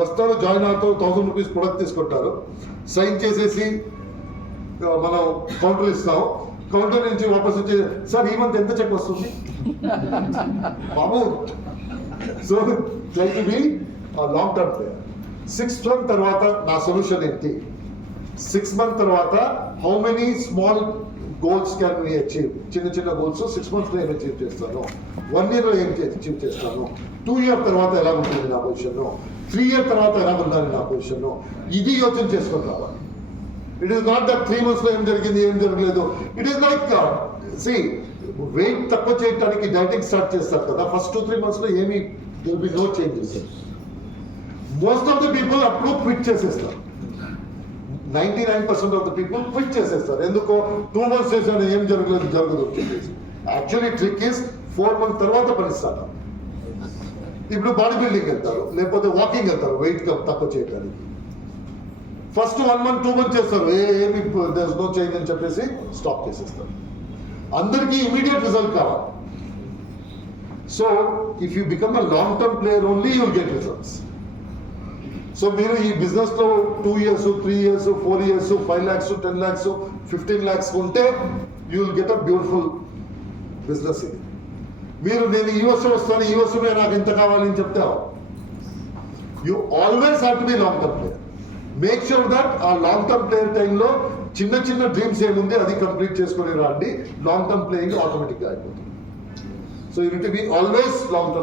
వస్తారు, జాయిన్ అవుతారు, 1000 rupees product తీసుకుంటారు, సైన్ చేసేసి మనం కౌంటర్ ఇస్తాం. కౌంటర్ నుంచి వాపస్ వచ్చి సార్ ఈ మంత్ ఎంత చెక్ వస్తుంది బాబు. So try to be long term player. 6th month తర్వాత నా సొల్యూషన్ ఏంటి? 6 months తర్వాత how many small goals can we achieve? చిన్న చిన్న గోల్స్ 6 months లో ఏం అచీవ్ చేస్తాను, 1 year లో ఏం అచీవ్ చేస్తాను, 2 year తర్వాత ఎలా ఉంటుంది నా పొజిషన్, 3 year తర్వాత ఎలా ఉండాలి నా పొజిషన్, ఇది యోచన చేసుకొని రావాలి. It is not that 3 months లో ఏం జరిగింది ఏం జరగలేదు. ఇట్ ఈస్ లైక్ సి వెయిట్ తక్కువ చేయడానికి డైటింగ్ స్టార్ట్ చేస్తారు కదా, ఫస్ట్ 2-3 months లో ఏమి there'll be no changes. Most of the people అప్పుడు క్విట్ చేసేస్తారు. 99% ఆఫ్ ద పీపుల్ క్విట్ చేసేస్తారు. ఎందుకో 2 months చేశాను ఏం జరగదు. యాక్చువల్లీ ట్రిక్ ఇస్ 4 months తర్వాత పని స్టార్ట్. ఇప్పుడు బాడీ బిల్డింగ్ వెళ్తారు, లేకపోతే వాకింగ్ వెళ్తారు వెయిట్ తక్కువ చేయడానికి. ఫస్ట్ 1 month 2 months చేస్తారు, ఏమి దేర్ ఇస్ నో చేంజ్ అని చెప్పేసి స్టాప్ చేసేస్తారు. అందరికీ ఇమీడియట్ రిజల్ట్ కావాలి. So if you become a long term player only you will get results. So మీరు ఈ బిజినెస్ లో 2 years 3 years 4 years 5 lakhs 10 lakhs 15 lakhs ఉంటే you will get a beautiful business. ఇది మీరు నేను ఈ వర్షం వస్తాను, ఈ వర్షమే నాకు ఎంత కావాలని చెప్తే you always have to be long term player. Make sure that ఆ లాంగ్ టర్మ్ ప్లేయర్ టైంలో చిన్న చిన్న డ్రీమ్స్ ఏముంది అది కంప్లీట్ చేసుకుని రండి. లాంగ్ టర్మ్ ప్లేయింగ్ ఆటోమేటిక్గా అయిపోతుంది. So you need to be always long term.